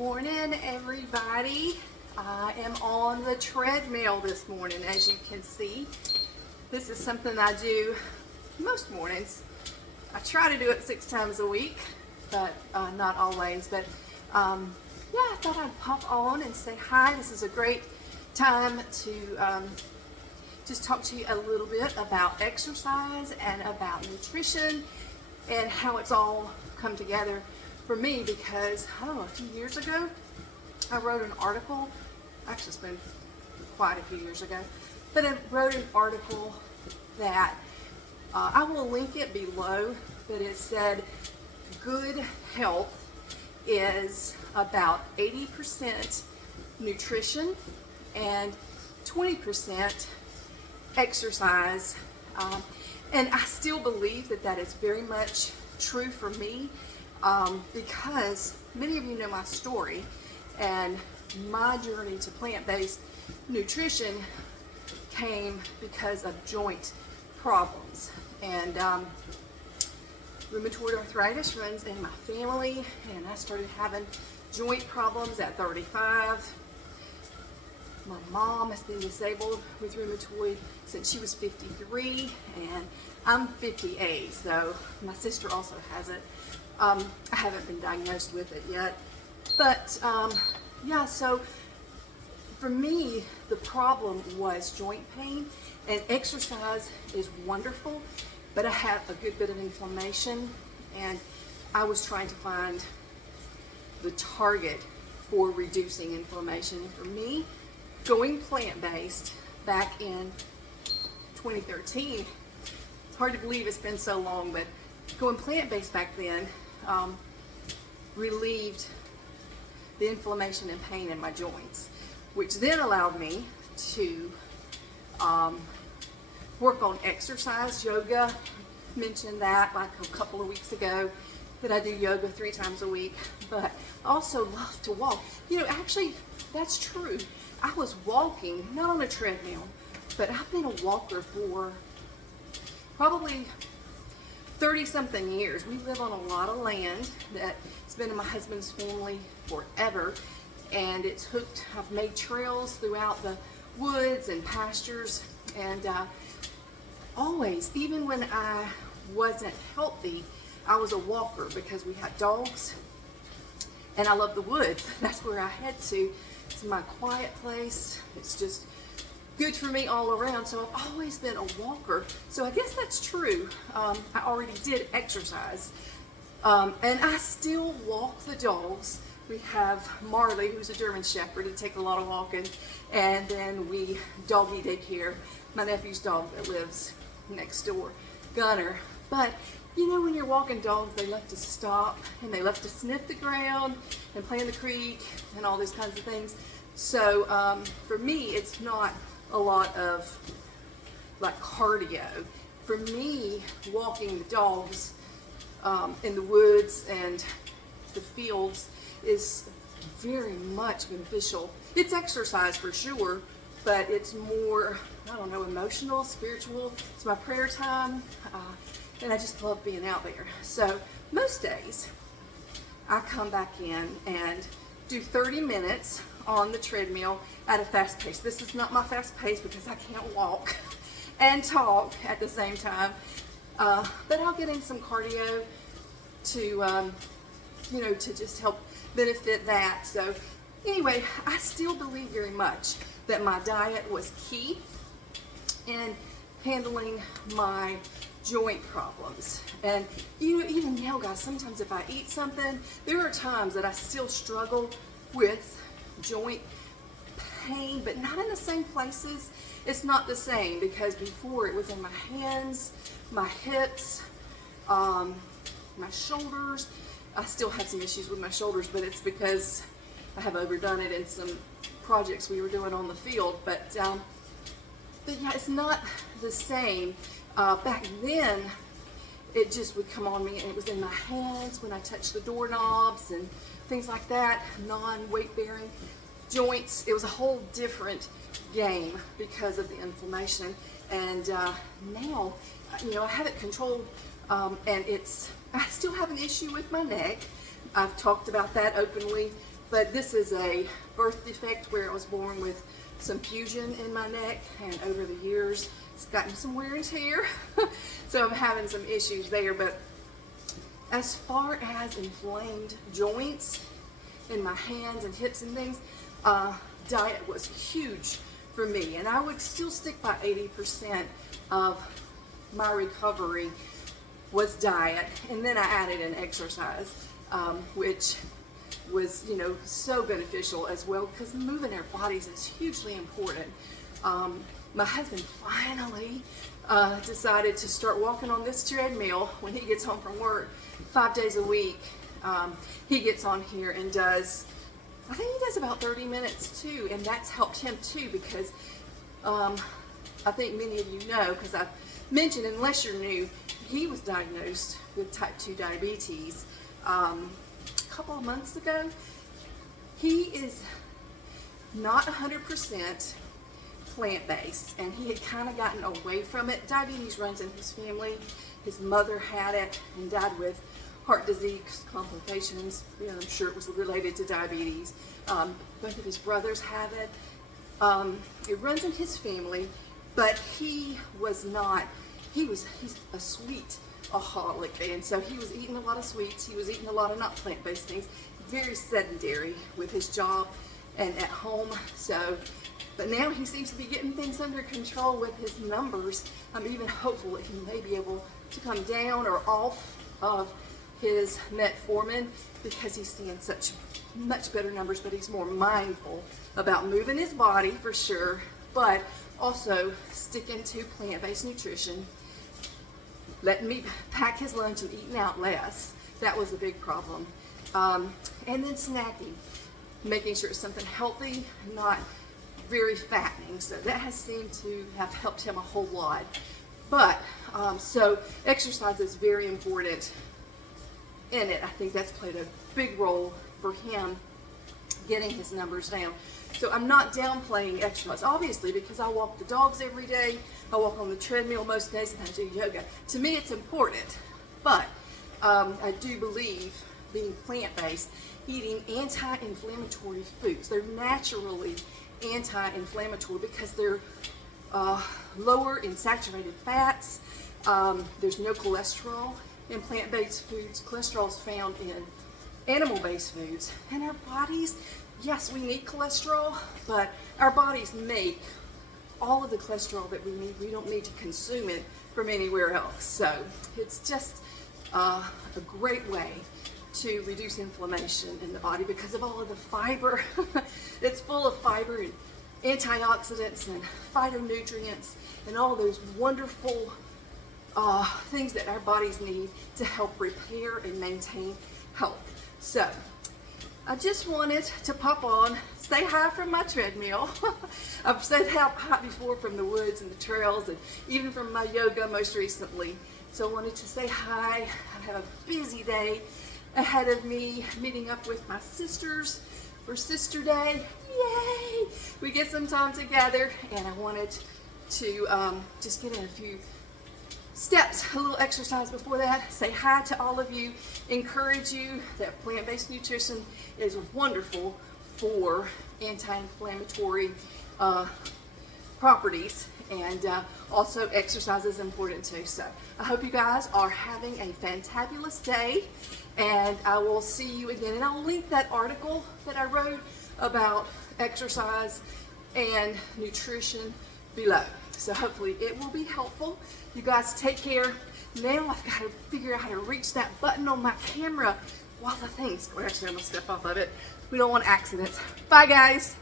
Morning, everybody. I am on the treadmill this morning, as you can see. This is something I do most mornings. I try to do it 6 times a week, but not always. But yeah, I thought I'd pop on and say hi. This is a great time to just talk to you a little bit about exercise and about nutrition and how it's all come together for me, because a few years ago I wrote an article. Actually, it's been quite a few years ago, but I wrote an article that I will link it below, but it said good health is about 80% nutrition and 20% exercise, and I still believe that that is very much true for me, because many of you know my story, and my journey to plant-based nutrition came because of joint problems, and rheumatoid arthritis runs in my family, and I started having joint problems at 35. My mom has been disabled with rheumatoid since she was 53, and I'm 58, so my sister also has it. I haven't been diagnosed with it yet, but yeah, so for me, the problem was joint pain, and exercise is wonderful, but I have a good bit of inflammation, and I was trying to find the target for reducing inflammation. For me, going plant-based back in 2013, it's hard to believe it's been so long, but going plant-based back then relieved the inflammation and pain in my joints, which then allowed me to work on exercise. Yoga, mentioned that like a couple of weeks ago, that I do yoga 3 times a week, but I also love to walk. You know, actually, that's true. I was walking, not on a treadmill, but I've been a walker for probably 30-something years. We live on a lot of land that's been in my husband's family forever, and it's hooked. I've made trails throughout the woods and pastures, and always, even when I wasn't healthy, I was a walker because we had dogs, and I love the woods. That's where I head to. It's my quiet place. It's just good for me all around, so I've always been a walker. So I guess that's true. I already did exercise, and I still walk the dogs. We have Marley, who's a German Shepherd. He takes a lot of walking, and then we doggy daycare my nephew's dog that lives next door, Gunner. But you know, when you're walking dogs, they love to stop, and they love to sniff the ground and play in the creek and all these kinds of things. So for me, it's not a lot of like cardio. For me, walking the dogs in the woods and the fields is very much beneficial. It's exercise for sure, but it's more, I don't know, emotional, spiritual. It's my prayer time, and I just love being out there. So most days I come back in and do 30 minutes on the treadmill at a fast pace. This is not my fast pace because I can't walk and talk at the same time, but I'll get in some cardio to you know, to just help benefit that. So anyway, I still believe very much that my diet was key in handling my joint problems. And you know, even now, guys, sometimes if I eat something, there are times that I still struggle with joint pain, but not in the same places. It's not the same, because before it was in my hands, my hips, my shoulders. I still have some issues with my shoulders, but it's because I have overdone it in some projects we were doing on the field. But yeah, it's not the same. Back then, it just would come on me, and it was in my hands when I touched the doorknobs and things like that, non-weight bearing joints. It was a whole different game because of the inflammation. And now, you know, I have it controlled, and I still have an issue with my neck. I've talked about that openly but this is a birth defect where I was born with some fusion in my neck, and over the years it's gotten some wear and tear. So I'm having some issues there. But as far as inflamed joints in my hands and hips and things, diet was huge for me, and I would still stick by 80% of my recovery was diet, and then I added in exercise, which was, you know, so beneficial as well, because moving our bodies is hugely important. My husband finally decided to start walking on this treadmill when he gets home from work 5 days a week. He gets on here and does, I think he does about 30 minutes too, and that's helped him too, because I think many of you know, because I've mentioned, unless you're new, he was diagnosed with type 2 diabetes a couple of months ago. He is not 100% plant-based, and he had kind of gotten away from it. Diabetes runs in his family. His mother had it and died with heart disease complications. You know, I'm sure it was related to diabetes. Both of his brothers have it. It runs in his family, but he was not, he's a sweet-aholic, and so he was eating a lot of sweets. He was eating a lot of not plant-based things. Very sedentary with his job and at home. So, but now he seems to be getting things under control with his numbers. I'm even hopeful that he may be able to come down or off of his metformin, because he's seeing such much better numbers, but he's more mindful about moving his body for sure, but also sticking to plant-based nutrition, letting me pack his lunch and eating out less. That was a big problem. And then snacking, making sure it's something healthy, not very fattening. So that has seemed to have helped him a whole lot. But so exercise is very important in it. I think that's played a big role for him getting his numbers down. So I'm not downplaying exercise, obviously, because I walk the dogs every day. I walk on the treadmill most days, and I do yoga. To me, it's important, but I do believe, being plant-based, eating anti-inflammatory foods. They're naturally anti-inflammatory because they're lower in saturated fats. There's no cholesterol in plant-based foods. Cholesterol is found in animal-based foods. And our bodies, yes, we need cholesterol, but our bodies make all of the cholesterol that we need. We don't need to consume it from anywhere else. So it's just a great way to reduce inflammation in the body because of all of the fiber. It's full of fiber and antioxidants and phytonutrients and all those wonderful things that our bodies need to help repair and maintain health. So I just wanted to pop on, say hi from my treadmill. I've said hi before from the woods and the trails, and even from my yoga most recently. So I wanted to say hi. I have a busy day ahead of me, meeting up with my sisters for Sister Day. Yay! We get some time together, and I wanted to just get in a few steps, a little exercise before that. Say hi to all of you, encourage you that plant-based nutrition is wonderful for anti-inflammatory properties, and also exercise is important too. So I hope you guys are having a fantabulous day, and I will see you again. And I'll link that article that I wrote about exercise and nutrition below. So hopefully it will be helpful. You guys take care. Now I've got to figure out how to reach that button on my camera while the thing's, well, actually I'm gonna step off of it. We don't want accidents. Bye guys.